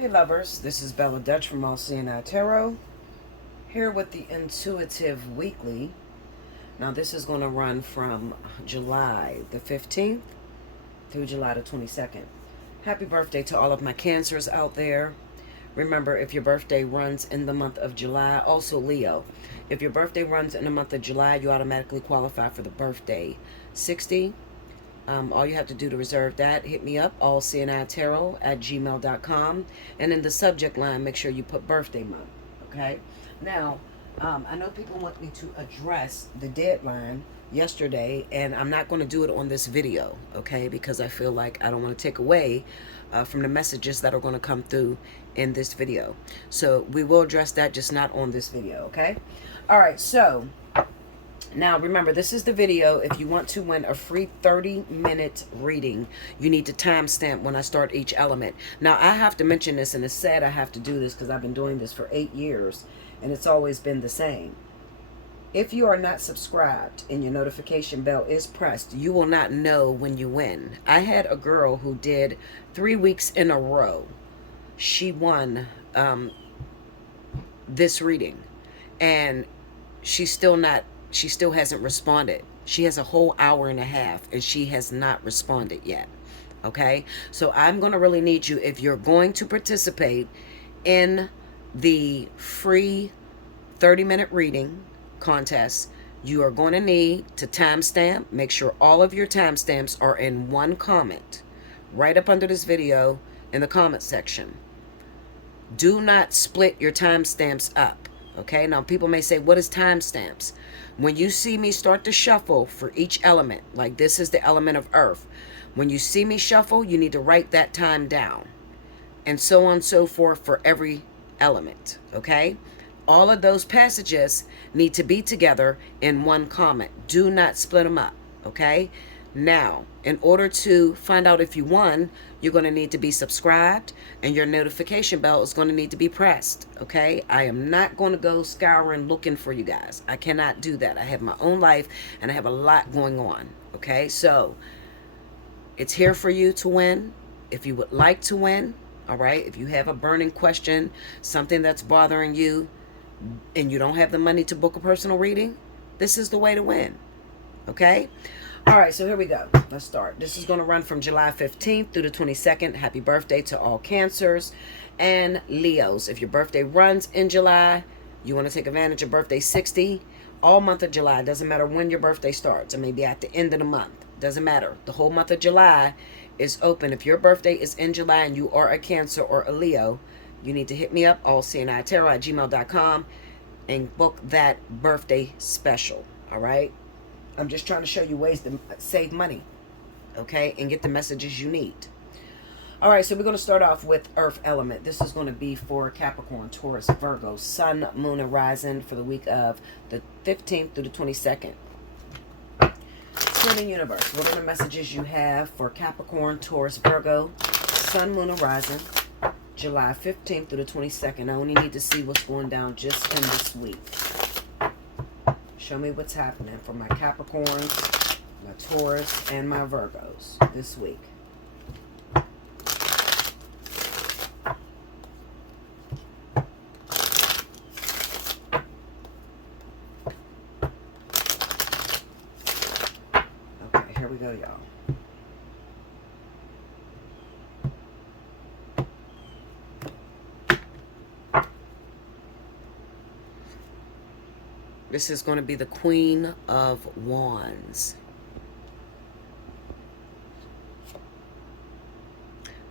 Hey lovers, this is Bella Dutch from Allseeingeyetarot, here with the Intuitive Weekly. Now this is going to run from July the 15th through July the 22nd. Happy birthday to all of my Cancers out there. Remember, if your birthday runs in the month of July, also Leo, if your birthday runs in the month of July, you automatically qualify for the birthday 60. All you have to do to reserve that, hit me up, allseeingeyetarot@gmail.com. And in the subject line, make sure you put birthday month, okay? Now, I know people want me to address the deadline yesterday, and I'm not going to do it on this video, okay? Because I feel like I don't want to take away from the messages that are going to come through in this video. So we will address that, just not on this video, okay? All right, so now, remember, this is the video. If you want to win a free 30-minute reading, you need to timestamp when I start each element. Now, I have to mention this, and it's sad I have to do this because I've been doing this for 8 years, and it's always been the same. If you are not subscribed and your notification bell is pressed, you will not know when you win. I had a girl who did 3 weeks in a row. She won this reading, and she still hasn't responded. She has a whole hour and a half and she has not responded yet. Okay, so I'm going to really need you, if you're going to participate in the free 30-minute reading contest, you are going to need to timestamp. Make sure all of your timestamps are in one comment right up under this video in the comment section. Do not split your timestamps up. Okay, now people may say, what is timestamps? When you see me start to shuffle for each element, like this is the element of earth, when you see me shuffle, you need to write that time down, and so on and so forth for every element, okay? All of those passages need to be together in one comment. Do not split them up, okay? Now, in order to find out if you won, you're going to need to be subscribed, and your notification bell is going to need to be pressed, okay? I am not going to go scouring looking for you guys. I cannot do that. I have my own life, and I have a lot going on, okay? So, it's here for you to win. If you would like to win, all right? If you have a burning question, something that's bothering you, and you don't have the money to book a personal reading, this is the way to win, okay? All right, so here we go. Let's start. This is going to run from July 15th through the 22nd. Happy birthday to all Cancers and Leos. If your birthday runs in July, you want to take advantage of birthday 60 all month of July. Doesn't matter when your birthday starts. It may be at the end of the month. Doesn't matter. The whole month of July is open. If your birthday is in July and you are a Cancer or a Leo, you need to hit me up, allseeingeyetarot@gmail.com, and book that birthday special. All right? I'm just trying to show you ways to save money, okay, and get the messages you need. All right, so we're going to start off with Earth element. This is going to be for Capricorn, Taurus, Virgo, Sun, Moon, and Rising for the week of the 15th through the 22nd. Spirit and Universe, what are the messages you have for Capricorn, Taurus, Virgo, Sun, Moon, and Rising, July 15th through the 22nd? I only need to see what's going down just in this week. Show me what's happening for my Capricorns, my Taurus, and my Virgos this week. Okay, here we go, y'all. This is going to be the Queen of Wands.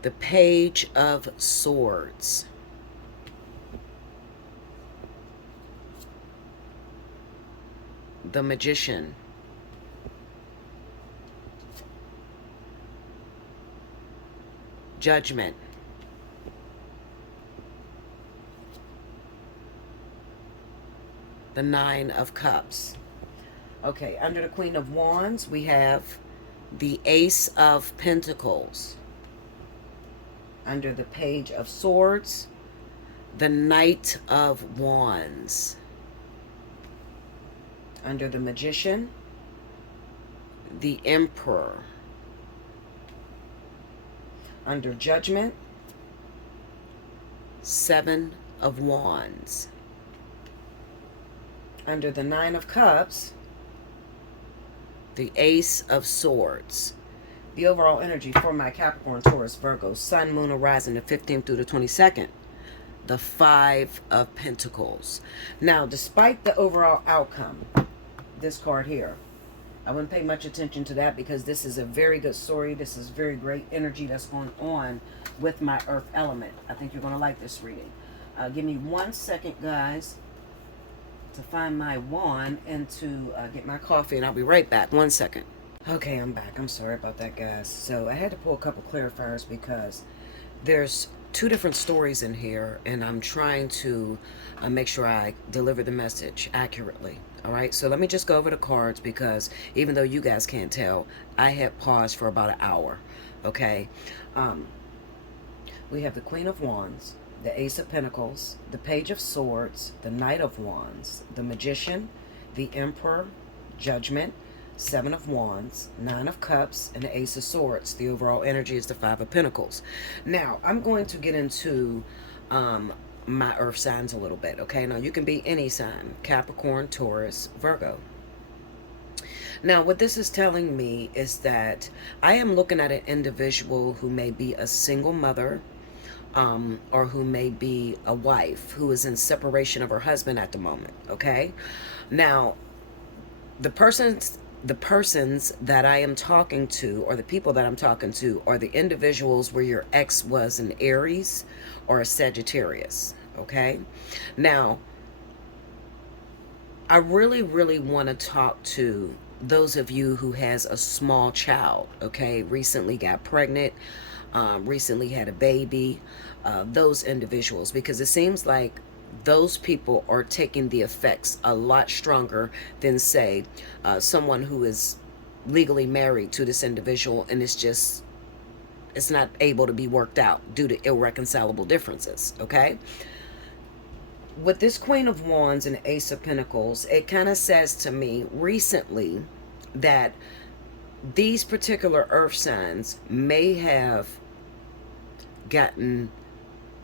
The Page of Swords. The Magician. Judgment. The Nine of Cups. Okay, under the Queen of Wands, we have the Ace of Pentacles. Under the Page of Swords, the Knight of Wands. Under the Magician, the Emperor. Under Judgment, Seven of Wands. Under the Nine of Cups, the Ace of Swords. The overall energy for my Capricorn, Taurus, Virgo, Sun, Moon, Horizon, the 15th through the 22nd. The Five of Pentacles. Now, despite the overall outcome, this card here, I wouldn't pay much attention to that because this is a very good story. This is very great energy that's going on with my earth element. I think you're going to like this reading. Give me 1 second, guys, to find my wand and to get my coffee, and I'll be right back. 1 second. Okay, I'm back. I'm sorry about that, guys. So I had to pull a couple clarifiers because there's two different stories in here, and I'm trying to make sure I deliver the message accurately. All right, so let me just go over the cards because even though you guys can't tell, I had paused for about an hour. Okay, we have the Queen of Wands, the Ace of Pentacles, the Page of Swords, the Knight of Wands, the Magician, the Emperor, Judgment, Seven of Wands, Nine of Cups, and the Ace of Swords. The overall energy is the Five of Pentacles. Now, I'm going to get into my earth signs a little bit, okay? Now, you can be any sign, Capricorn, Taurus, Virgo. Now, what this is telling me is that I am looking at an individual who may be a single mother, or who may be a wife who is in separation of her husband at the moment, okay? Now, the persons that I am talking to, or the people that I'm talking to, are the individuals where your ex was an Aries or a Sagittarius, okay? Now, I really, really want to talk to those of you who has a small child, okay? Recently got pregnant, recently had a baby, those individuals, because it seems like those people are taking the effects a lot stronger than, say, someone who is legally married to this individual and it's not able to be worked out due to irreconcilable differences, okay? With this Queen of Wands and Ace of Pentacles, it kind of says to me recently that these particular earth signs may have gotten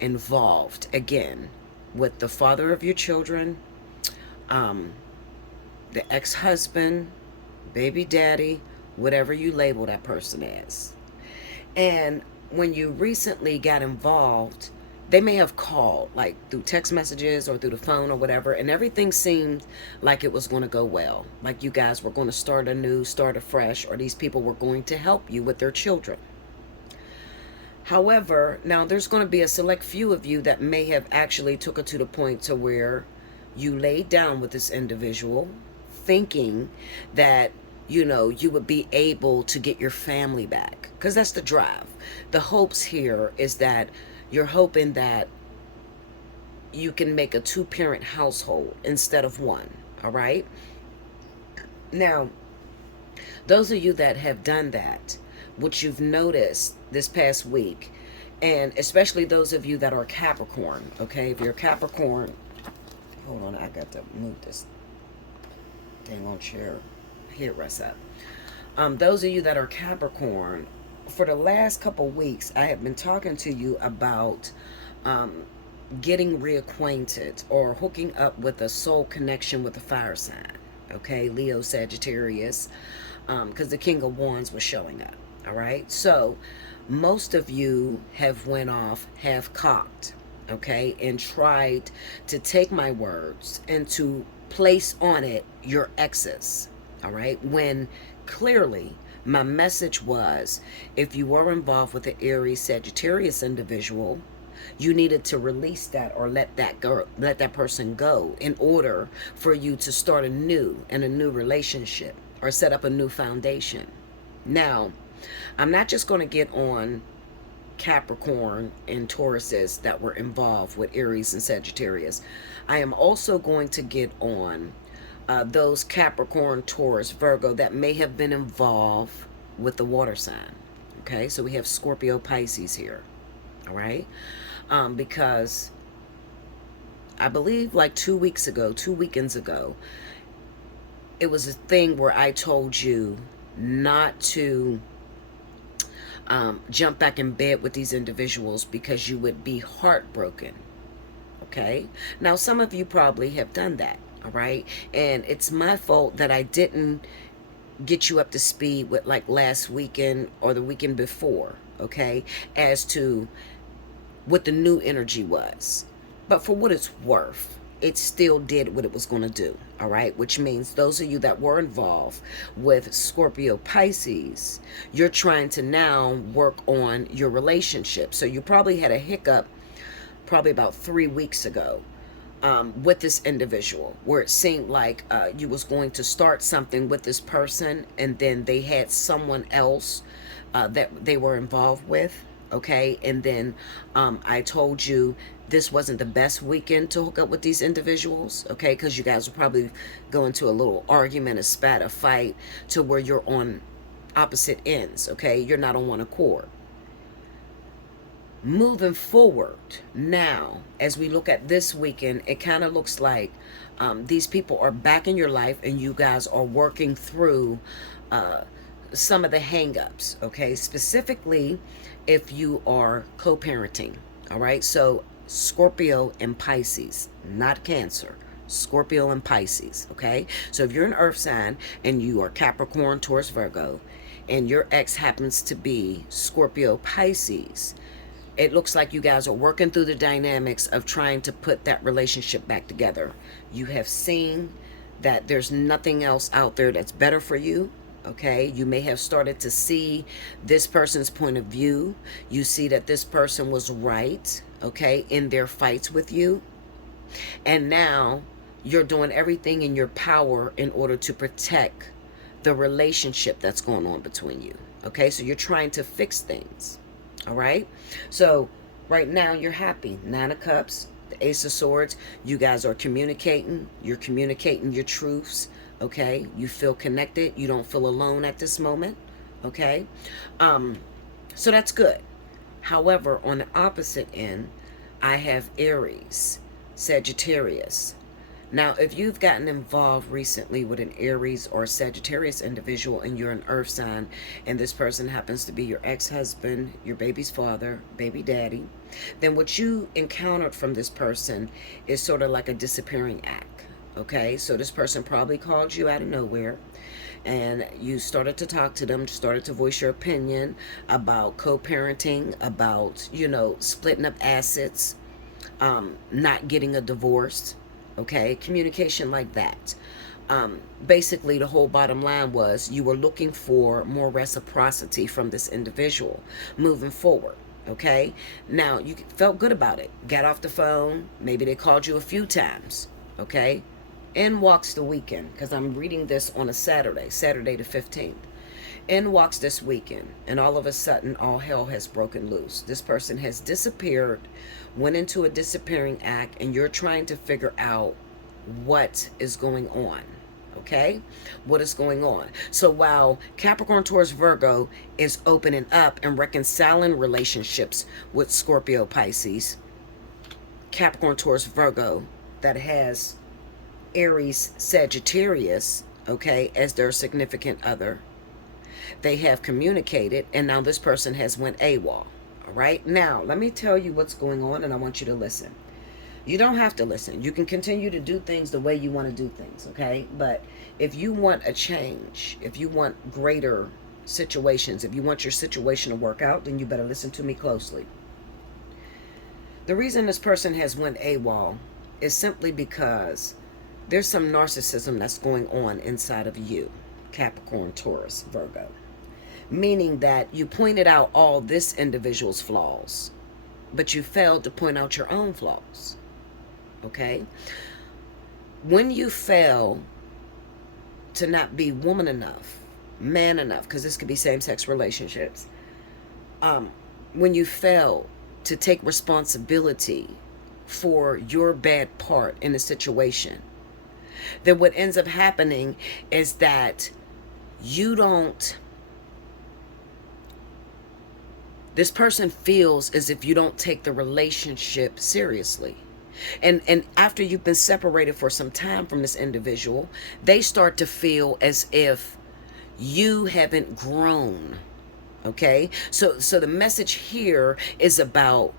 involved again with the father of your children, the ex-husband, baby daddy, whatever you label that person as. And when you recently got involved, they may have called, like through text messages or through the phone or whatever, and everything seemed like it was going to go well. Like you guys were going to start anew, start afresh, or these people were going to help you with their children. However, now there's going to be a select few of you that may have actually took it to the point to where you laid down with this individual thinking that, you know, you would be able to get your family back, because that's the drive. The hopes here is that you're hoping that you can make a two-parent household instead of one, all right? Now, those of you that have done that, what you've noticed this past week, and especially those of you that are Capricorn, okay? If you're Capricorn, hold on, I got to move this dang on chair headrest up. Those of you that are Capricorn, for the last couple weeks, I have been talking to you about getting reacquainted or hooking up with a soul connection with a fire sign, okay? Leo, Sagittarius, because the King of Wands was showing up. All right, so most of you have went off half-cocked, okay, and tried to take my words and to place on it your exes, all right, when clearly my message was, if you were involved with an Aries Sagittarius individual, you needed to release that or let that person go in order for you to start anew in a new relationship or set up a new foundation. Now, I'm not just going to get on Capricorn and Tauruses that were involved with Aries and Sagittarius. I am also going to get on those Capricorn, Taurus, Virgo that may have been involved with the water sign. Okay, so we have Scorpio, Pisces here. All right, because I believe like 2 weekends ago, it was a thing where I told you not to jump back in bed with these individuals because you would be heartbroken. Okay, now some of you probably have done that. All right, and it's my fault that I didn't get you up to speed with like last weekend or the weekend before, okay, as to what the new energy was. But for what it's worth, it still did what it was going to do. All right, which means those of you that were involved with Scorpio Pisces, you're trying to now work on your relationship. So you probably had a hiccup probably about 3 weeks ago, with this individual, where it seemed like you was going to start something with this person, and then they had someone else that they were involved with. Okay, and then I told you this wasn't the best weekend to hook up with these individuals. Okay, because you guys will probably go into a little argument, a spat, a fight, to where you're on opposite ends. Okay, you're not on one accord. Moving forward now, as we look at this weekend, it kind of looks like these people are back in your life, and you guys are working through some of the hang-ups. Okay, specifically if you are co-parenting. All right, so Scorpio and Pisces, not Cancer. Scorpio and Pisces. Okay, so if you're an earth sign and you are Capricorn, Taurus, Virgo, and your ex happens to be Scorpio, Pisces, it looks like you guys are working through the dynamics of trying to put that relationship back together. You have seen that there's nothing else out there that's better for you. Okay, you may have started to see this person's point of view. You see that this person was right, okay, in their fights with you. And now you're doing everything in your power in order to protect the relationship that's going on between you. Okay, so you're trying to fix things. All right, so right now you're happy. 9 of Cups, the Ace of Swords. You guys are communicating. You're communicating your truths. Okay, you feel connected. You don't feel alone at this moment. Okay, so that's good. However, on the opposite end, I have Aries, Sagittarius. Now, if you've gotten involved recently with an Aries or Sagittarius individual, and you're an earth sign, and this person happens to be your ex-husband, your baby's father, baby daddy, then what you encountered from this person is sort of like a disappearing act. Okay, so this person probably called you out of nowhere, and you started to talk to them, started to voice your opinion about co-parenting, about, splitting up assets, not getting a divorce. Okay, communication like that. Basically, the whole bottom line was you were looking for more reciprocity from this individual moving forward. Okay, now you felt good about it, got off the phone, maybe they called you a few times. Okay, in walks the weekend, because I'm reading this on a Saturday the 15th. In walks this weekend, and all of a sudden all hell has broken loose. This person has disappeared, went into a disappearing act, and you're trying to figure out what is going on. Okay, what is going on? So while Capricorn, Taurus, Virgo is opening up and reconciling relationships with Scorpio, Pisces, Capricorn, Taurus, Virgo that has Aries, Sagittarius, okay, as their significant other, they have communicated, and now this person has went AWOL. All right, now let me tell you what's going on, and I want you to listen. You don't have to listen. You can continue to do things the way you want to do things, okay? But if you want a change, if you want greater situations, if you want your situation to work out, then you better listen to me closely. The reason this person has went AWOL is simply because there's some narcissism that's going on inside of you, Capricorn, Taurus, Virgo. Meaning that you pointed out all this individual's flaws, but you failed to point out your own flaws. Okay? When you fail to not be woman enough, man enough, because this could be same-sex relationships, when you fail to take responsibility for your bad part in a situation, then what ends up happening is that this person feels as if you don't take the relationship seriously. And after you've been separated for some time from this individual, they start to feel as if you haven't grown, Okay, so the message here is about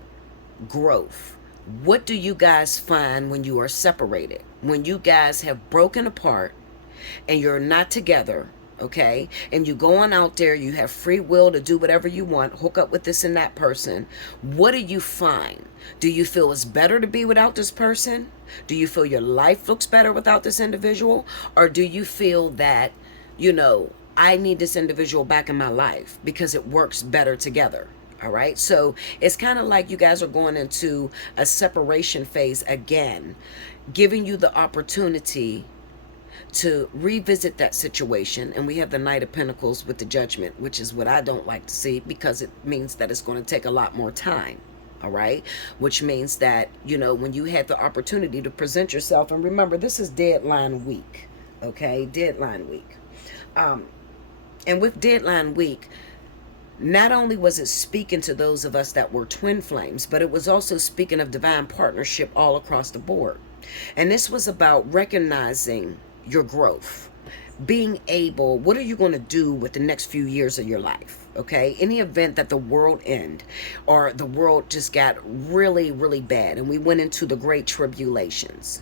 growth. What do you guys find when you are separated? When you guys have broken apart and you're not together, okay? And you going out there, you have free will to do whatever you want, hook up with this and that person. What do you find? Do you feel it's better to be without this person? Do you feel your life looks better without this individual? Or do you feel that, I need this individual back in my life because it works better together? All right. So it's kind of like you guys are going into a separation phase again, giving you the opportunity to revisit that situation. And we have the Knight of Pentacles with the Judgment, which is what I don't like to see because it means that it's going to take a lot more time. All right. Which means that, when you had the opportunity to present yourself, and remember, this is deadline week. Okay. Deadline week. And with deadline week, not only was it speaking to those of us that were twin flames, but it was also speaking of divine partnership all across the board. And this was about recognizing your growth, being able, what are you going to do with the next few years of your life? Okay, any event that the world end or the world just got really, really bad and we went into the great tribulations,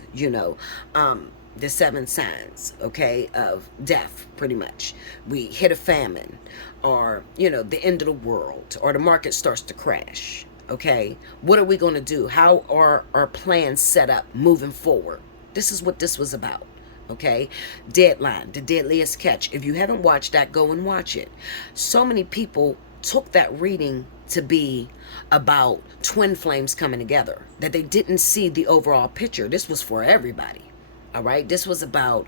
the 7 signs, okay, of death, pretty much. We hit a famine or, the end of the world or the market starts to crash, okay? What are we going to do? How are our plans set up moving forward? This is what this was about, okay? Deadline, the deadliest catch. If you haven't watched that, go and watch it. So many people took that reading to be about twin flames coming together, that they didn't see the overall picture. This was for everybody. All right, this was about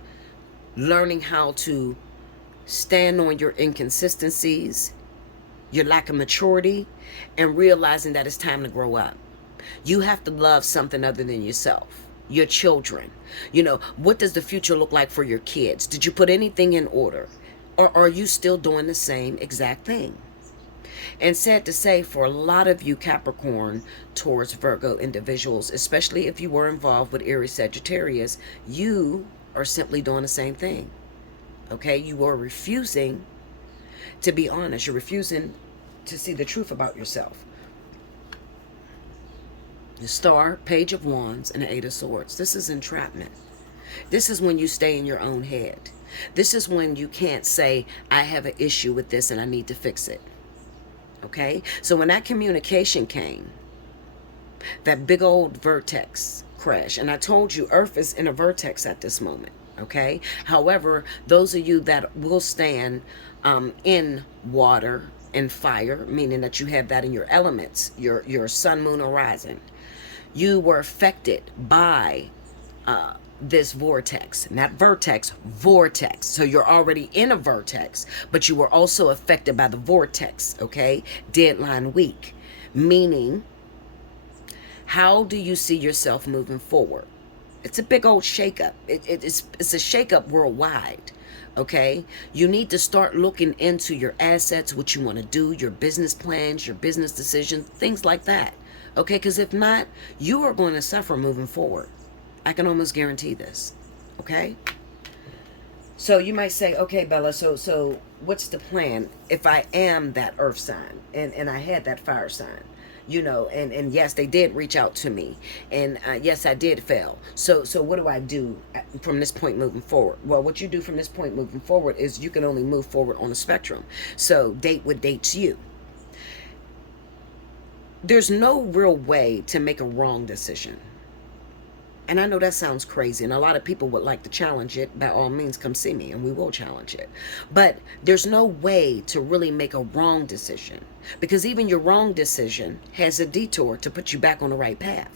learning how to stand on your inconsistencies, your lack of maturity, and realizing that it's time to grow up. You have to love something other than yourself, your children. What does the future look like for your kids? Did you put anything in order? Or are you still doing the same exact thing? And sad to say, for a lot of you Capricorn, Taurus, Virgo individuals, especially if you were involved with Aries, Sagittarius, you are simply doing the same thing. Okay? You are refusing to be honest. You're refusing to see the truth about yourself. The Star, Page of Wands, and the Eight of Swords. This is entrapment. This is when you stay in your own head. This is when you can't say, I have an issue with this and I need to fix it. Okay, so when that communication came, that big old vertex crash, and I told you Earth is in a vertex at this moment. Okay, however, those of you that will stand in water and fire, meaning that you have that in your elements, your sun, moon, horizon, you were affected by this vortex, not vertex, vortex. So you're already in a vertex, but you were also affected by the vortex, okay? Deadline week, meaning how do you see yourself moving forward? It's a big old shakeup. It's a shakeup worldwide, okay? You need to start looking into your assets, what you want to do, your business plans, your business decisions, things like that, okay? Because if not, you are going to suffer moving forward. I can almost guarantee this, okay? So you might say, okay, Bella, so what's the plan if I am that earth sign and I had that fire sign? And yes, they did reach out to me. And yes, I did fail. So what do I do from this point moving forward? Well, what you do from this point moving forward is you can only move forward on a spectrum. So date what dates you. There's no real way to make a wrong decision. And I know that sounds crazy, and a lot of people would like to challenge it. By all means, come see me, and we will challenge it. But there's no way to really make a wrong decision, because even your wrong decision has a detour to put you back on the right path.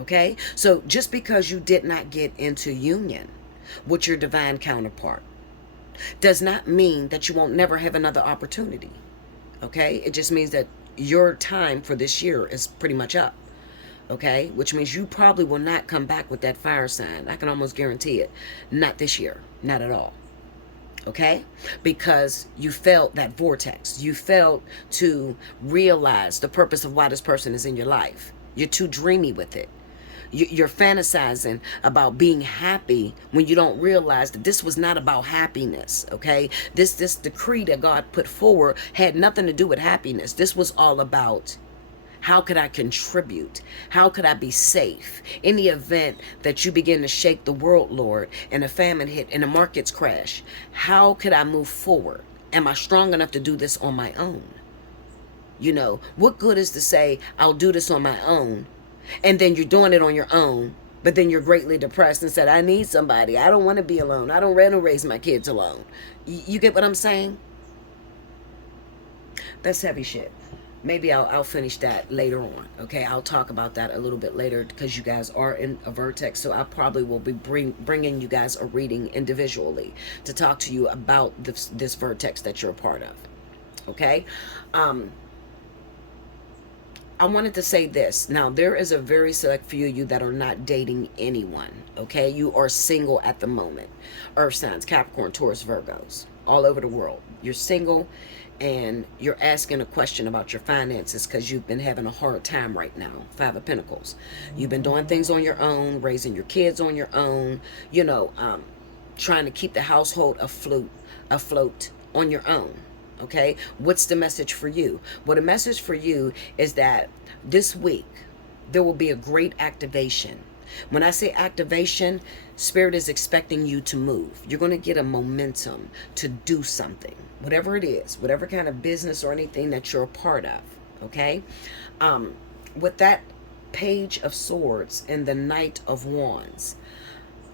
Okay? So just because you did not get into union with your divine counterpart does not mean that you won't never have another opportunity. Okay? It just means that your time for this year is pretty much up. Okay, which means you probably will not come back with that fire sign. I can almost guarantee it. Not this year. Not at all. Okay, because you felt that vortex. You failed to realize the purpose of why this person is in your life. You're too dreamy with it. You're fantasizing about being happy when you don't realize that this was not about happiness. Okay, this decree that God put forward had nothing to do with happiness. This was all about, how could I contribute? How could I be safe? In the event that you begin to shake the world, Lord, and a famine hit and the markets crash, how could I move forward? Am I strong enough to do this on my own? You know, what good is to say, I'll do this on my own, and then you're doing it on your own, but then you're greatly depressed and said, I need somebody. I don't want to be alone. I don't want to raise my kids alone. You get what I'm saying? That's heavy shit. Maybe I'll finish that later on. Okay, I'll talk about that a little bit later because you guys are in a vertex. So I probably will be bringing you guys a reading individually to talk to you about this vertex that you're a part of. Okay. I wanted to say this. Now, there is a very select few of you that are not dating anyone, okay? You are single at the moment. Earth signs, Capricorn, Taurus, Virgos, all over the world. You're single and you're asking a question about your finances because you've been having a hard time right now. Five of Pentacles. You've been doing things on your own, raising your kids on your own, you know, trying to keep the household afloat on your own. Okay, what's the message for you? Well, the message for you is that this week there will be a great activation. When I say activation, Spirit is expecting you to move. You're going to get a momentum to do something, whatever it is, whatever kind of business or anything that you're a part of. Okay, with that Page of Swords and the Knight of Wands,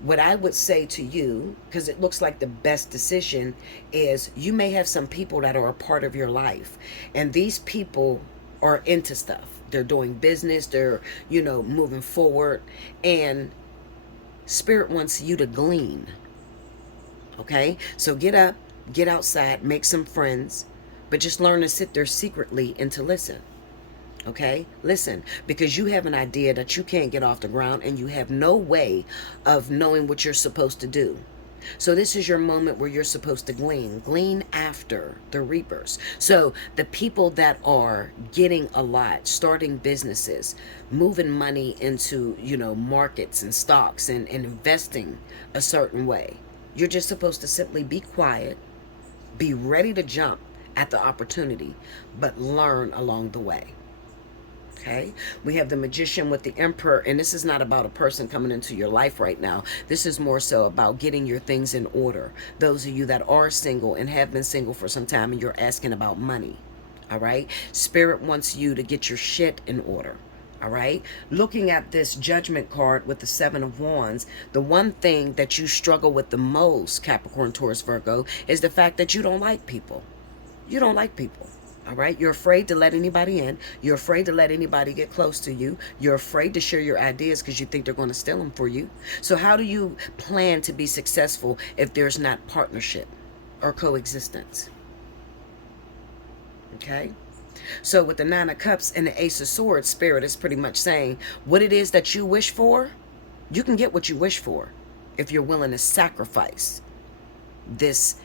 what I would say to you, because it looks like the best decision, is you may have some people that are a part of your life, and these people are into stuff. They're doing business, they're, you know, moving forward, and Spirit wants you to glean. Okay, so get up, get outside, make some friends, but just learn to sit there secretly and to listen. Okay, listen, because you have an idea that you can't get off the ground and you have no way of knowing what you're supposed to do. So this is your moment where you're supposed to glean after the reapers. So the people that are getting a lot, starting businesses, moving money into, you know, markets and stocks and investing a certain way, you're just supposed to simply be quiet, be ready to jump at the opportunity, but learn along the way. Okay, we have the Magician with the Emperor, and this is not about a person coming into your life right now. This is more so about getting your things in order. Those of you that are single and have been single for some time and you're asking about money, all right? Spirit wants you to get your shit in order, all right? Looking at this Judgment card with the Seven of Wands, the one thing that you struggle with the most, Capricorn, Taurus, Virgo, is the fact that you don't like people. You don't like people. All right, you're afraid to let anybody in. You're afraid to let anybody get close to you. You're afraid to share your ideas because you think they're going to steal them for you. So how do you plan to be successful if there's not partnership or coexistence? Okay, so with the Nine of Cups and the Ace of Swords, Spirit is pretty much saying what it is that you wish for, you can get what you wish for if you're willing to sacrifice this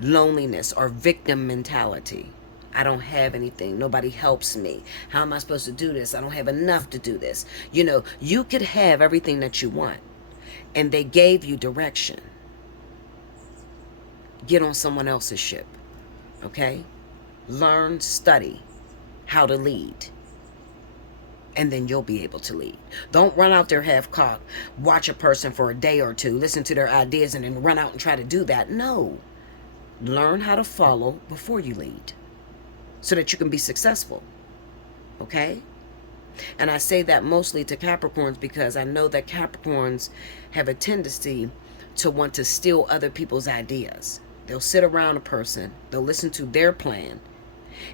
loneliness or victim mentality. I don't have anything. Nobody helps me. How am I supposed to do this? I don't have enough to do this. You know, you could have everything that you want, and they gave you direction. Get on someone else's ship, okay? Learn, study how to lead, and then you'll be able to lead. Don't run out there half-cocked, watch a person for a day or two, listen to their ideas, and then run out and try to do that. No. Learn how to follow before you lead, so that you can be successful. Okay? And I say that mostly to Capricorns because I know that Capricorns have a tendency to want to steal other people's ideas. They'll sit around a person, they'll listen to their plan,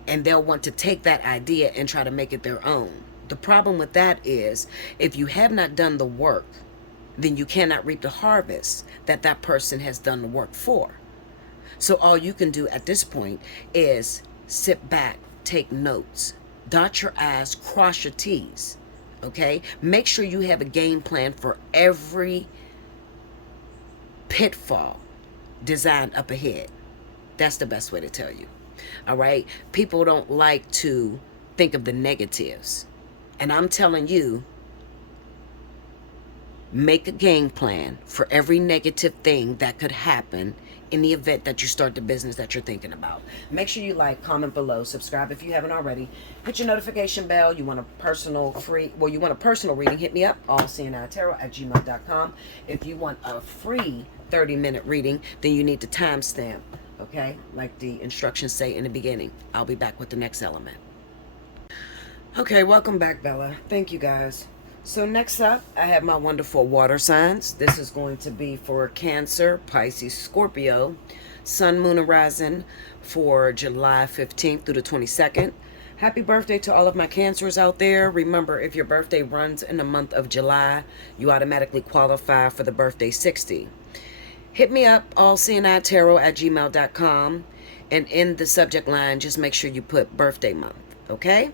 and they'll want to take that idea and try to make it their own. The problem with that is, if you have not done the work, then you cannot reap the harvest that that person has done the work for. So all you can do at this point is sit back, take notes, dot your I's, cross your T's, okay? Make sure you have a game plan for every pitfall designed up ahead. That's the best way to tell you, all right? People don't like to think of the negatives. And I'm telling you, Make a game plan for every negative thing that could happen in the event that you start the business that you're thinking about. Make sure you like, comment below, subscribe if you haven't already. Hit your notification bell. You want a personal reading, hit me up, allseeingeyetarot@gmail.com. If you want a free 30-minute reading, then you need the timestamp, okay? Like the instructions say in the beginning. I'll be back with the next element. Okay, welcome back, Bella. Thank you, guys. So next up, I have my wonderful water signs. This is going to be for Cancer, Pisces, Scorpio, Sun, Moon, and Rising for July 15th through the 22nd. Happy birthday to all of my Cancers out there. Remember, if your birthday runs in the month of July, you automatically qualify for the birthday 60. Hit me up, allseeingeyetarot@gmail.com, and in the subject line, just make sure you put birthday month, okay?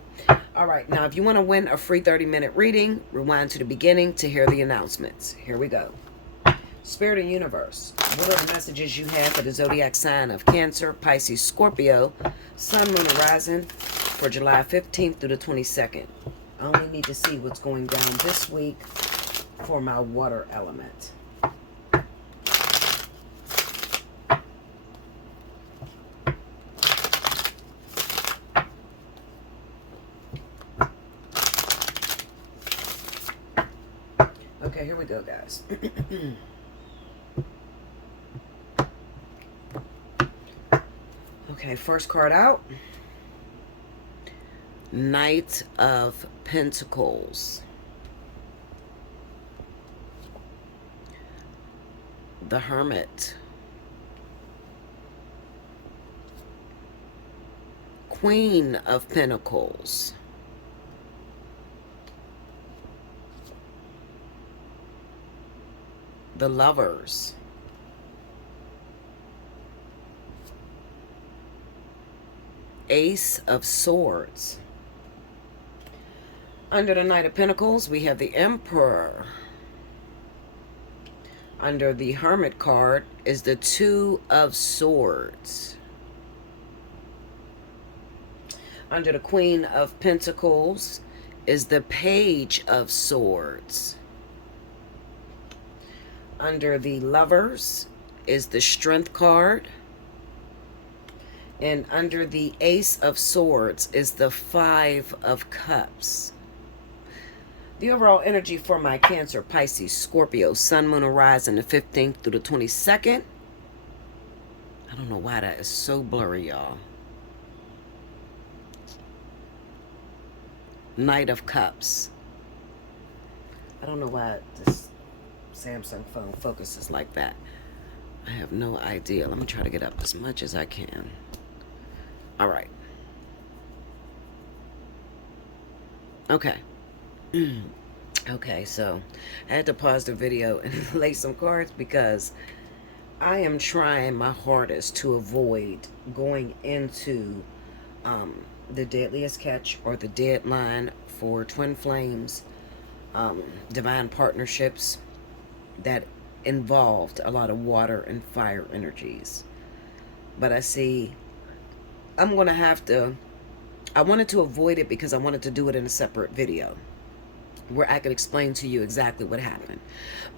All right, now if you want to win a free 30-minute reading, rewind to the beginning to hear the announcements. Here we go. Spirit and Universe, what are the messages you have for the zodiac sign of Cancer, Pisces, Scorpio, Sun, Moon, and Rising for July 15th through the 22nd? I only need to see what's going down this week for my water element. Okay, here we go, guys. Okay, first card out. Knight of Pentacles. The Hermit. Queen of Pentacles. The Lovers. Ace of Swords. Under the Knight of Pentacles, we have the Emperor. Under the Hermit card is the Two of Swords. Under the Queen of Pentacles is the Page of Swords. Under the Lovers is the Strength card. And under the Ace of Swords is the Five of Cups. The overall energy for my Cancer, Pisces, Scorpio, Sun, Moon, and Rising, the 15th through the 22nd. I don't know why that is so blurry, y'all. Knight of Cups. I don't know why this Samsung phone focuses like that. I have no idea. Let me try to get up as much as I can. All right. Okay. Okay, so I had to pause the video and lay some cards because I am trying my hardest to avoid going into the Deadliest Catch or the deadline for Twin Flames, divine partnerships that involved a lot of water and fire energies. But I see I'm going to have to, I wanted to avoid it because I wanted to do it in a separate video where I could explain to you exactly what happened.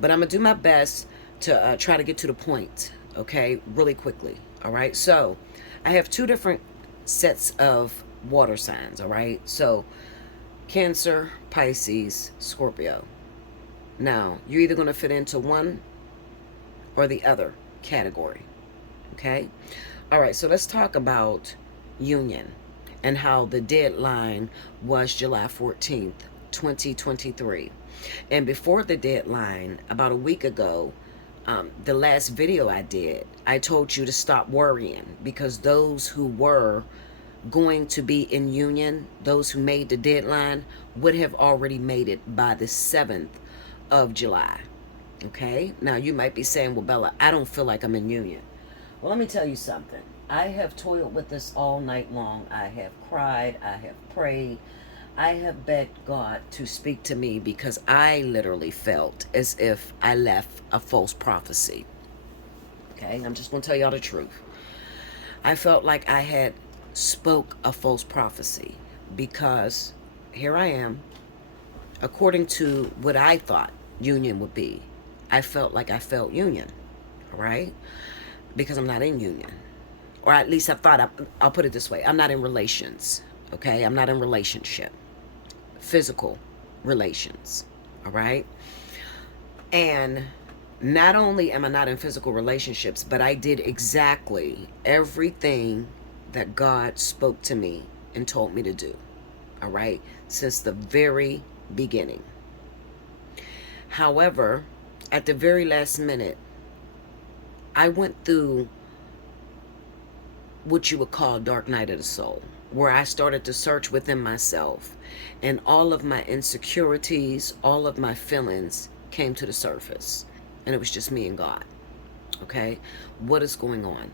But I'm going to do my best to try to get to the point, okay, really quickly, all right? So I have two different sets of water signs, all right? So Cancer, Pisces, Scorpio. Now, you're either going to fit into one or the other category, okay? All right, so let's talk about union and how the deadline was July 14th, 2023. And before the deadline, about a week ago, the last video I did, I told you to stop worrying because those who were going to be in union, those who made the deadline, would have already made it by the 7th of July. Okay? Now, you might be saying, well, Bella, I don't feel like I'm in union. Well, let me tell you something. I have toiled with this all night long. I have cried. I have prayed. I have begged God to speak to me because I literally felt as if I left a false prophecy. Okay? I'm just going to tell y'all the truth. I felt like I had spoke a false prophecy because here I am, according to what I thought union would be. I felt like I felt union, all right? Because I'm not in union. Or at least I thought, I'll put it this way. I'm not in relations, okay? I'm not in relationship. Physical relations, all right? And not only am I not in physical relationships, but I did exactly everything that God spoke to me and told me to do, all right? Since the very beginning. However, at the very last minute, I went through what you would call dark night of the soul, where I started to search within myself, and all of my insecurities, all of my feelings came to the surface, and it was just me and God. Okay, what is going on?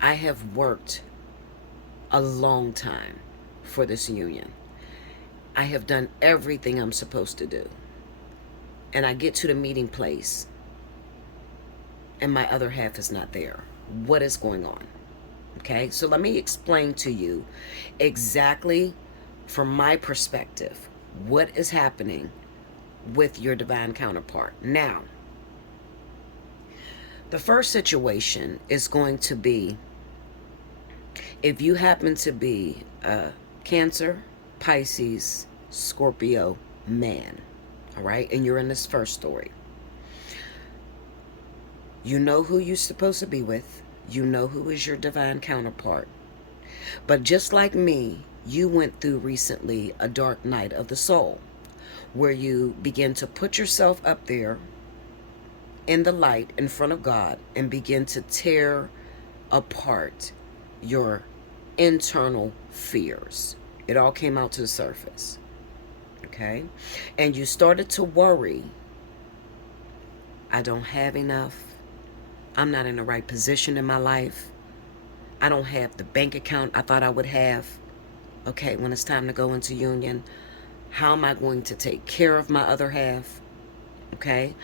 I have worked a long time for this union. I have done everything I'm supposed to do, and I get to the meeting place and my other half is not there. What is going on? Okay, so let me explain to you exactly from my perspective what is happening with your divine counterpart. Now, the first situation is going to be if you happen to be a Cancer, Pisces, Scorpio man, all right, and you're in this first story. You know who you're supposed to be with. You know who is your divine counterpart. But just like me, you went through recently a dark night of the soul where you begin to put yourself up there in the light in front of God and begin to tear apart your internal fears. It all came out to the surface. Okay? And you started to worry. I don't have enough. I'm not in the right position in my life. I don't have the bank account I thought I would have. Okay, when it's time to go into union, how am I going to take care of my other half? Okay,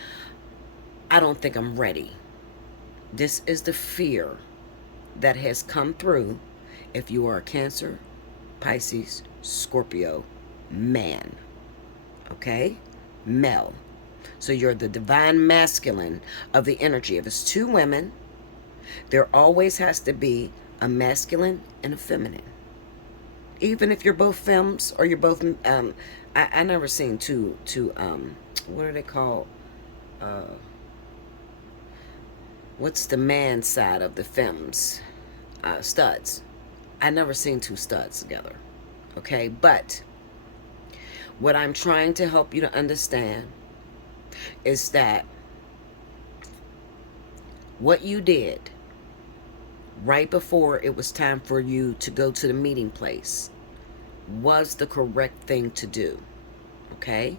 I don't think I'm ready. This is the fear that has come through if you are a Cancer, Pisces, Scorpio man. Okay, male. So you're the divine masculine of the energy. If it's two women, there always has to be a masculine and a feminine. Even if you're both femmes or you're both, I never seen two, what are they called? What's the man side of the femmes? Studs. I never seen two studs together. Okay, but what I'm trying to help you to understand is that what you did right before it was time for you to go to the meeting place was the correct thing to do. Okay?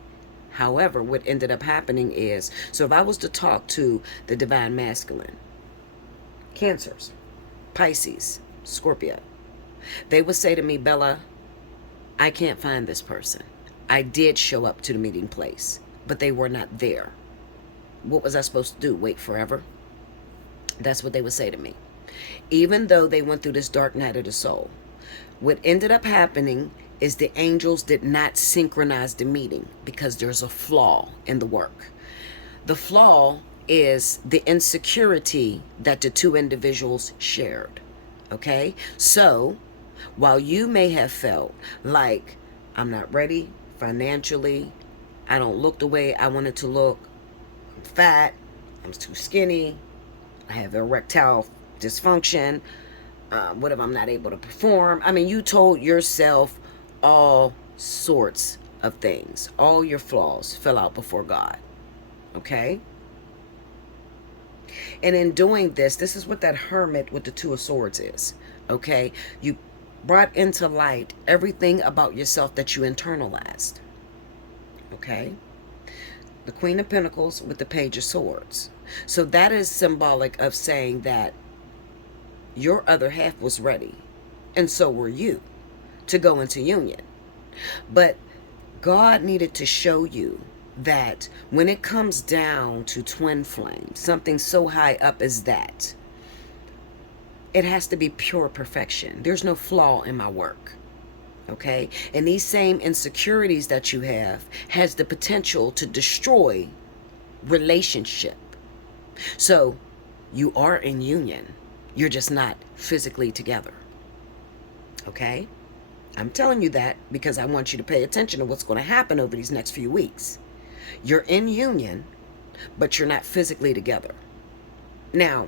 However, what ended up happening is, so if I was to talk to the divine masculine, Cancers, Pisces, Scorpio, they would say to me, Bella, I can't find this person. I did show up to the meeting place, but they were not there. What was I supposed to do? Wait forever? That's what they would say to me. Even though they went through this dark night of the soul, what ended up happening is the angels did not synchronize the meeting because there's a flaw in the work. The flaw is the insecurity that the two individuals shared. Okay? So, while you may have felt like I'm not ready financially, I don't look the way I wanted to look, I'm fat, I'm too skinny, I have erectile dysfunction, what if I'm not able to perform? I mean, you told yourself all sorts of things. All your flaws fell out before God. Okay? And in doing this, this is what that Hermit with the Two of Swords is. Okay? You brought into light everything about yourself that you internalized. Okay? The Queen of Pentacles with the Page of Swords. So that is symbolic of saying that your other half was ready, and so were you, to go into union. But God needed to show you that when it comes down to twin flame, something so high up as that, it has to be pure perfection. There's no flaw in my work. Okay? And these same insecurities that you have has the potential to destroy relationship. So you are in union. You're just not physically together. Okay? I'm telling you that because I want you to pay attention to what's going to happen over these next few weeks. You're in union, but you're not physically together. Now,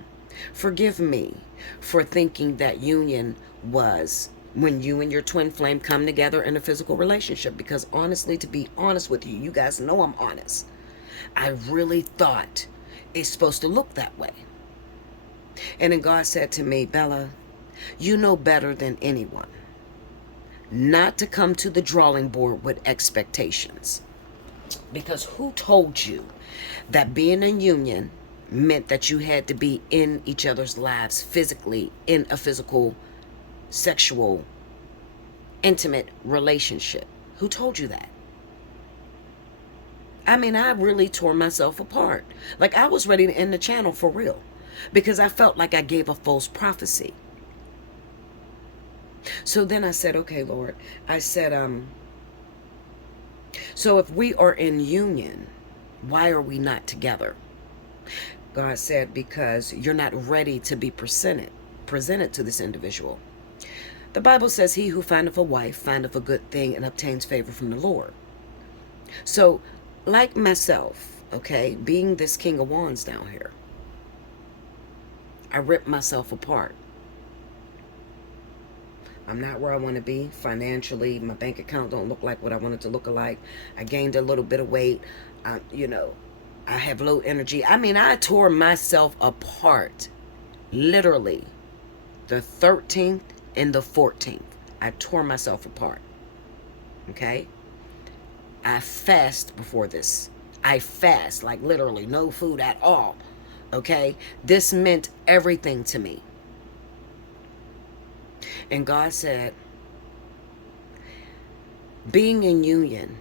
forgive me for thinking that union was when you and your twin flame come together in a physical relationship, because honestly, to be honest with you, you guys know I'm honest. I really thought it's supposed to look that way. And then God said to me, Bella, you know better than anyone not to come to the drawing board with expectations. Because who told you that being in union meant that you had to be in each other's lives physically, in a physical, sexual, intimate relationship? Who told you that? I mean, I really tore myself apart. Like, I was ready to end the channel for real, because I felt like I gave a false prophecy. So then I said, okay, Lord, I said, so if we are in union, why are we not together? God said, because you're not ready to be presented to this individual. The Bible says, he who findeth a wife findeth a good thing and obtains favor from the Lord. So, like myself, okay, being this King of Wands down here, I ripped myself apart. I'm not where I want to be financially. My bank account don't look like what I want it to look like. I gained a little bit of weight. I have low energy. I mean, I tore myself apart. Literally. The 13th and the 14th. I tore myself apart. Okay? I fast before this. I fast. Like literally no food at all. Okay? This meant everything to me. And God said, being in union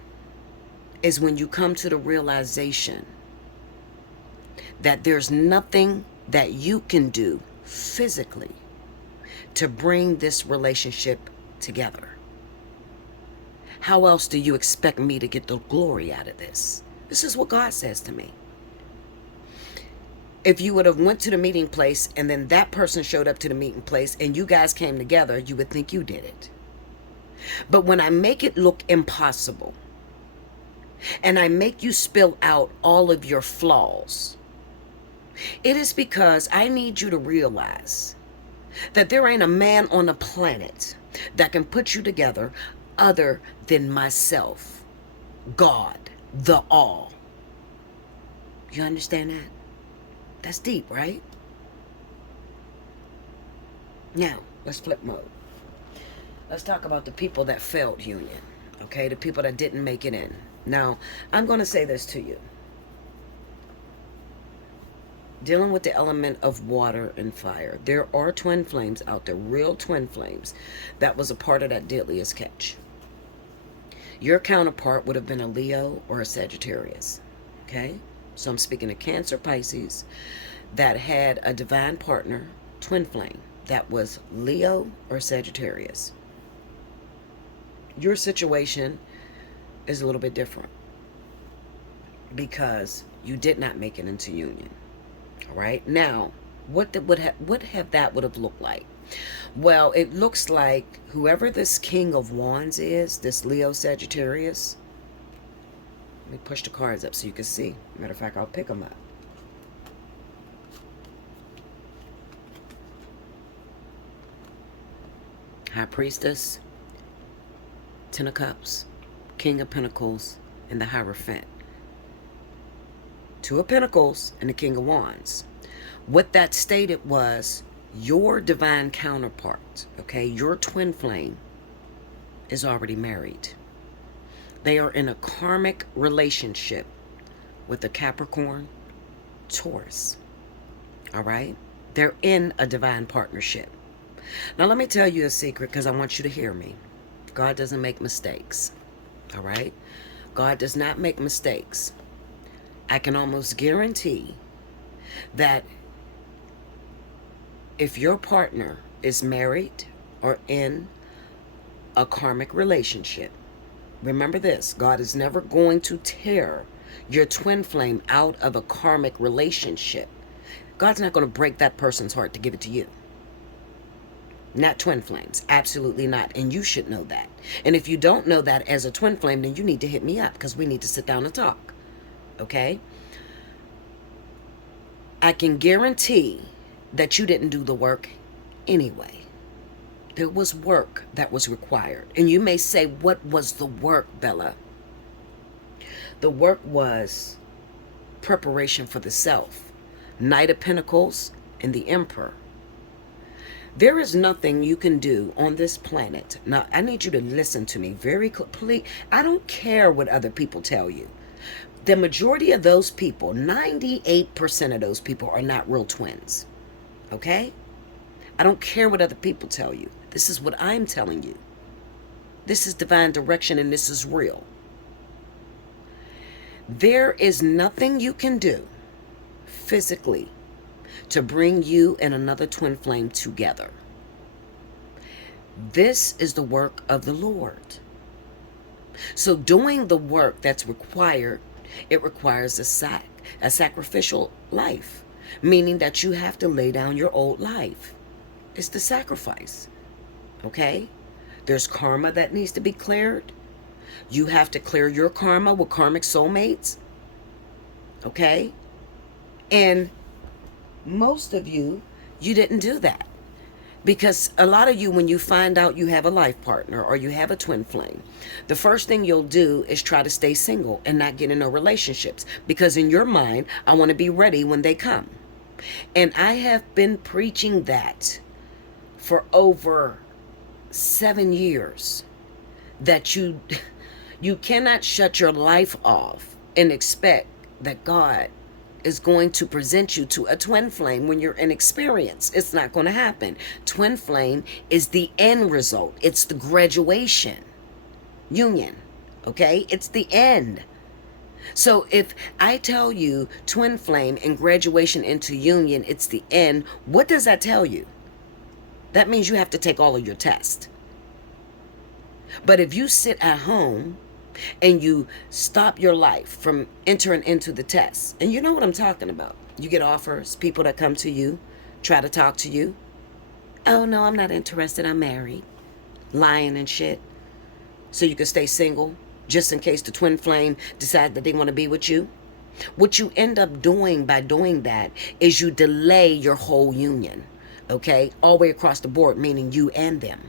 is when you come to the realization that there's nothing that you can do physically to bring this relationship together. How else do you expect me to get the glory out of this? This is what God says to me. If you would have went to the meeting place and then that person showed up to the meeting place and you guys came together, you would think you did it. But when I make it look impossible and I make you spill out all of your flaws, it is because I need you to realize that there ain't a man on the planet that can put you together other than myself, God, the all. You understand that? That's deep, right? Now, let's flip mode. Let's talk about the people that failed union, okay? The people that didn't make it in. Now, I'm going to say this to you. Dealing with the element of water and fire, there are twin flames out there, real twin flames, that was a part of that deadliest catch. Your counterpart would have been a Leo or a Sagittarius, okay? So I'm speaking of Cancer, Pisces, that had a divine partner, twin flame, that was Leo or Sagittarius. Your situation is a little bit different because you did not make it into union. All right. Now, what would have looked like? Well, it looks like whoever this King of Wands is, this Leo Sagittarius. Let me push the cards up so you can see. Matter of fact, I'll pick them up. High Priestess, Ten of Cups, King of Pentacles, and the Hierophant. Two of Pentacles and the King of Wands. What that stated was your divine counterpart, okay, your twin flame is already married. They are in a karmic relationship with a Capricorn, Taurus. All right? They're in a divine partnership. Now, let me tell you a secret because I want you to hear me. God doesn't make mistakes. All right? God does not make mistakes. I can almost guarantee that if your partner is married or in a karmic relationship, remember this, God is never going to tear your twin flame out of a karmic relationship. God's not going to break that person's heart to give it to you. Not twin flames. Absolutely not. And you should know that. And if you don't know that as a twin flame, then you need to hit me up because we need to sit down and talk. Okay? I can guarantee that you didn't do the work anyway. There was work that was required. And you may say, what was the work, Bella? The work was preparation for the self. Knight of Pentacles and the Emperor. There is nothing you can do on this planet. Now, I need you to listen to me very clearly. I don't care what other people tell you. The majority of those people, 98% of those people are not real twins. Okay? I don't care what other people tell you. This is what I'm telling you. This is divine direction and this is real. There is nothing you can do physically to bring you and another twin flame together. This is the work of the Lord. So doing the work that's required, it requires a sacrificial life, meaning that you have to lay down your old life. It's the sacrifice. Okay? There's karma that needs to be cleared. You have to clear your karma with karmic soulmates. Okay? And most of you didn't do that. Because a lot of you, when you find out you have a life partner or you have a twin flame, the first thing you'll do is try to stay single and not get in no relationships. Because in your mind, I want to be ready when they come. And I have been preaching that for over 7 years. That you cannot shut your life off and expect that God is going to present you to a twin flame when you're inexperienced. It's not going to happen. Twin flame is the end result. It's the graduation union. Okay? It's the end. So if I tell you twin flame and graduation into union, it's the end, what does that tell you? That means you have to take all of your tests. But if you sit at home and you stop your life from entering into the test, and you know what I'm talking about. You get offers, people that come to you, try to talk to you. Oh, no, I'm not interested. I'm married. Lying and shit. So you can stay single just in case the twin flame decide that they want to be with you. What you end up doing by doing that is you delay your whole union. Okay? All the way across the board, meaning you and them.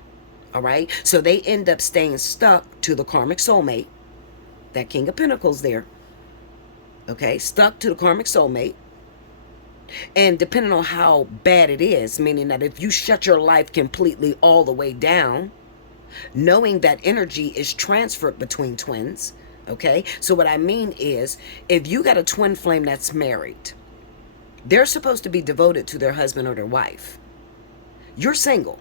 All right? So they end up staying stuck to the karmic soulmate. That King of Pentacles there. Okay? Stuck to the karmic soulmate. And depending on how bad it is, meaning that if you shut your life completely all the way down, knowing that energy is transferred between twins. Okay? So what I mean is, if you got a twin flame that's married, they're supposed to be devoted to their husband or their wife. You're single.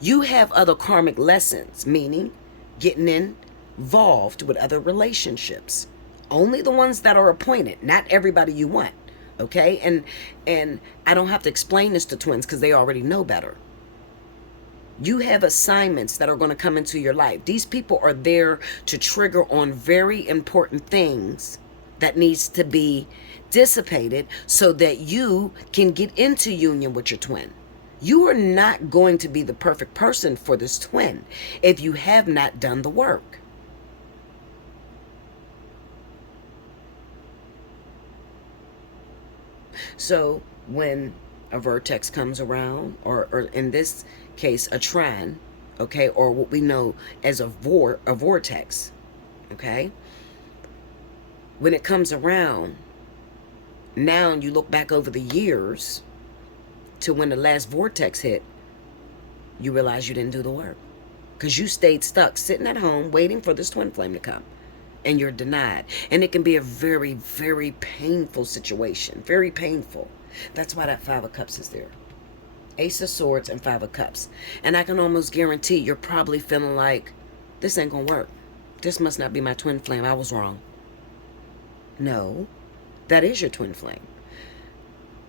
You have other karmic lessons, meaning getting involved with other relationships. Only the ones that are appointed, not everybody you want. Okay? And I don't have to explain this to twins because they already know better. You have assignments that are going to come into your life. These people are there to trigger on very important things that needs to be dissipated so that you can get into union with your twin. You are not going to be the perfect person for this twin if you have not done the work. So when a vertex comes around, or in this case, a trine, okay, or what we know as a vortex, okay, when it comes around, now you look back over the years to when the last vortex hit, you realize you didn't do the work because you stayed stuck sitting at home waiting for this twin flame to come, and you're denied. And it can be a very, very painful situation. Very painful. That's why that 5 of Cups is there. Ace of Swords and 5 of Cups. And I can almost guarantee you're probably feeling like, this ain't gonna work. This must not be my twin flame. I was wrong. No, that is your twin flame.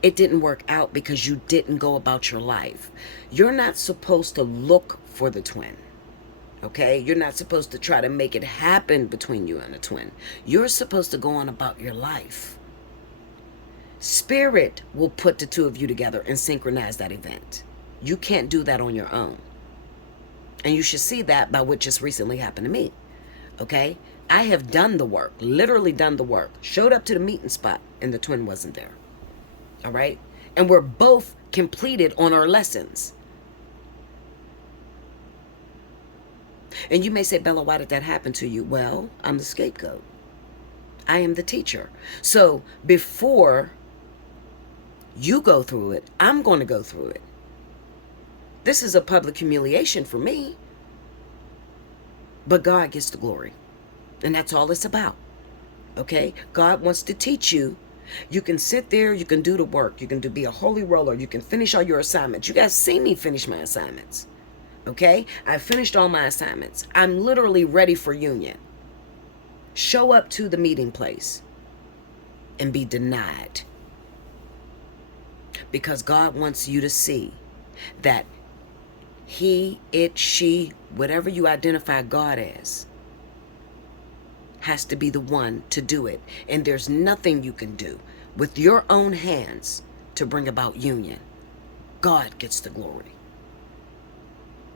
It didn't work out because you didn't go about your life. You're not supposed to look for the twin. Okay? You're not supposed to try to make it happen between you and a twin. You're supposed to go on about your life. Spirit will put the two of you together and synchronize that event. You can't do that on your own. And you should see that by what just recently happened to me. Okay? I have done the work, literally done the work. Showed up to the meeting spot and the twin wasn't there. All right? And we're both completed on our lessons. And you may say, Bella, why did that happen to you? Well, I'm the scapegoat. I am the teacher. So before you go through it, I'm going to go through it. This is a public humiliation for me. But God gets the glory. And that's all it's about. Okay? God wants to teach you. You can sit there, you can do the work, you can be a holy roller, you can finish all your assignments. You guys see me finish my assignments. Okay? I finished all my assignments. I'm literally ready for union. Show up to the meeting place and be denied. Because God wants you to see that he, it, she, whatever you identify God as, has to be the one to do it. And there's nothing you can do with your own hands to bring about union. God gets the glory.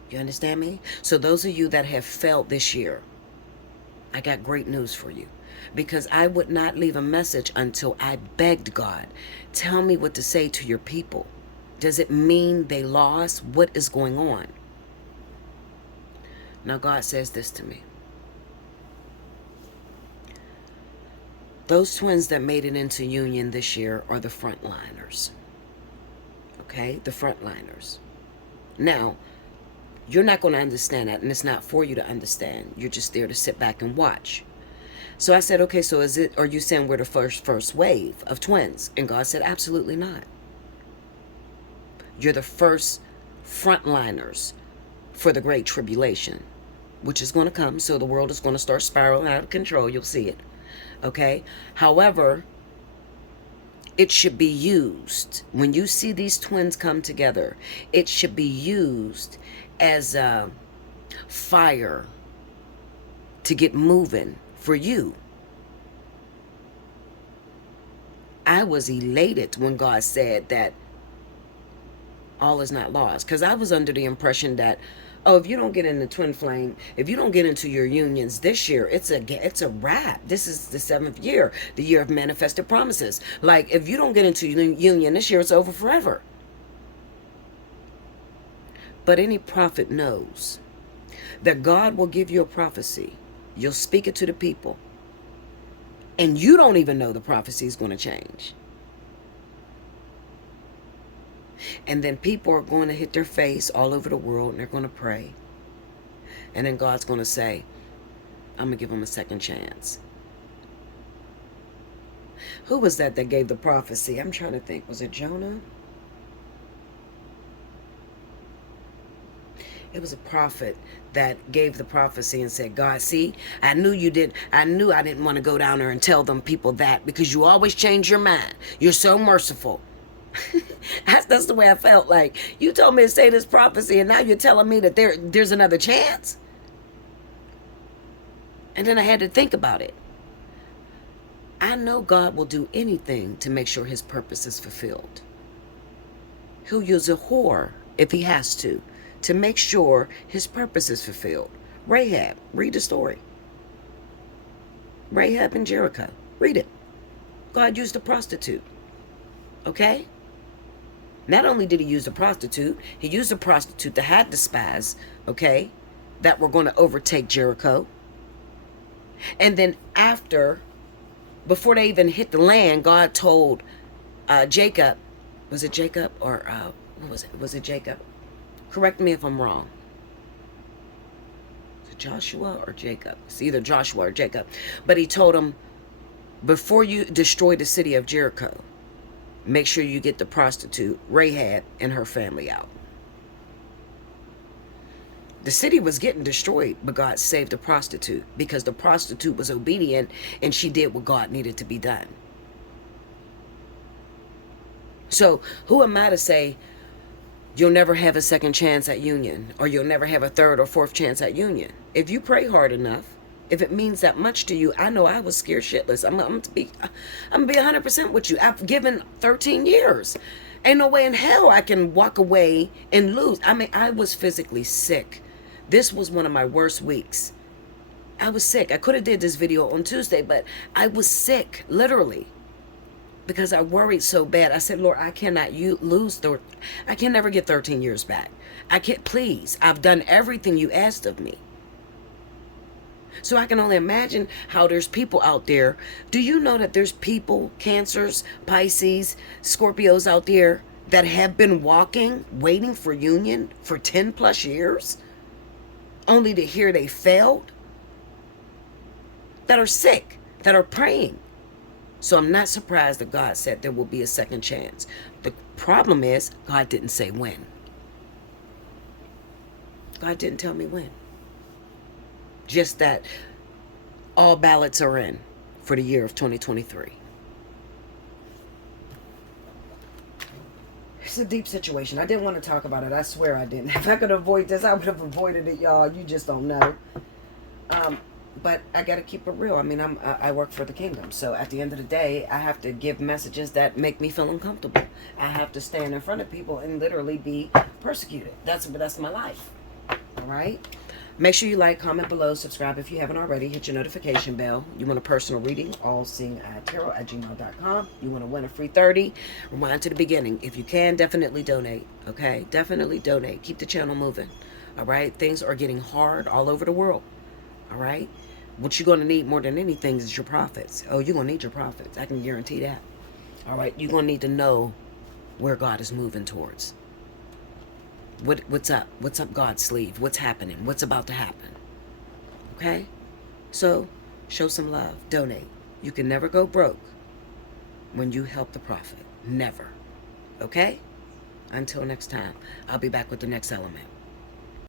You understand me? So those of you that have failed this year, I got great news for you. Because I would not leave a message until I begged God, tell me what to say to your people. Does it mean they lost? What is going on? Now God says this to me. Those twins that made it into union this year are the frontliners. Okay? The frontliners. Now, you're not going to understand that, and it's not for you to understand. You're just there to sit back and watch. So I said, okay, so are you saying we're the first wave of twins? And God said, absolutely not. You're the first frontliners for the Great Tribulation, which is going to come. So the world is going to start spiraling out of control. You'll see it. Okay? However, it should be used. When you see these twins come together, it should be used as a fire to get moving for you. I was elated when God said that all is not lost, because I was under the impression that, oh, if you don't get in the twin flame, if you don't get into your unions this year, it's a wrap. This is the 7th year, the year of manifested promises. Like, if you don't get into union this year, it's over forever. But any prophet knows that God will give you a prophecy. You'll speak it to the people. And you don't even know the prophecy is going to change. And then people are going to hit their face all over the world and they're going to pray. And then God's going to say, I'm going to give them a second chance. Who was that gave the prophecy? I'm trying to think. Was it Jonah? It was a prophet that gave the prophecy and said, God, see, I knew I didn't want to go down there and tell them people that, because you always change your mind. You're so merciful. That's the way I felt. Like, you told me to say this prophecy and now you're telling me that there's another chance. And then I had to think about it. I know God will do anything to make sure his purpose is fulfilled. He'll use a whore if he has to make sure his purpose is fulfilled. Rahab, read the story. Rahab and Jericho, read it. God used a prostitute. Okay? Not only did he use a prostitute, he used a prostitute that had the spies, okay, that were going to overtake Jericho. And then before they even hit the land, God told Jacob, was it Jacob or what was it? Was it Jacob? Correct me if I'm wrong. Is it Joshua or Jacob? It's either Joshua or Jacob. But he told him, before you destroy the city of Jericho, make sure you get the prostitute, Rahab, and her family out. The city was getting destroyed, but God saved the prostitute because the prostitute was obedient and she did what God needed to be done. So who am I to say you'll never have a second chance at union, or you'll never have a third or fourth chance at union. If you pray hard enough, if it means that much to you, I know I was scared shitless. I'm gonna be 100% with you. I've given 13 years. Ain't no way in hell I can walk away and lose. I mean, I was physically sick. This was one of my worst weeks. I was sick. I could have did this video on Tuesday, but I was sick, literally, because I worried so bad. I said, Lord, I cannot I can never get 13 years back. I can't, please. I've done everything you asked of me. So I can only imagine how there's people out there. Do you know that there's people, Cancers, Pisces, Scorpios out there that have been walking, waiting for union for 10 plus years, only to hear they failed? That are sick, that are praying. So I'm not surprised that God said there will be a second chance. The problem is, God didn't say when. God didn't tell me when. Just that all ballots are in for the year of 2023. It's a deep situation. I didn't want to talk about it. I swear I didn't. If I could avoid this, I would have avoided it, y'all. You just don't know. But I got to keep it real. I mean, I work for the kingdom. So at the end of the day, I have to give messages that make me feel uncomfortable. I have to stand in front of people and literally be persecuted. That's my life. All right? Make sure you like, comment below, subscribe if you haven't already. Hit your notification bell. You want a personal reading? Allseeingeyetarot@gmail.com. You want to win a free 30? Rewind to the beginning. If you can, definitely donate. Okay? Definitely donate. Keep the channel moving. All right? Things are getting hard all over the world. All right? What you're going to need more than anything is your profits. Oh, you're going to need your profits. I can guarantee that. All right? You're going to need to know where God is moving towards. What's up? What's up God's sleeve? What's happening? What's about to happen? Okay? So, show some love. Donate. You can never go broke when you help the prophet. Never. Okay? Until next time, I'll be back with the next element.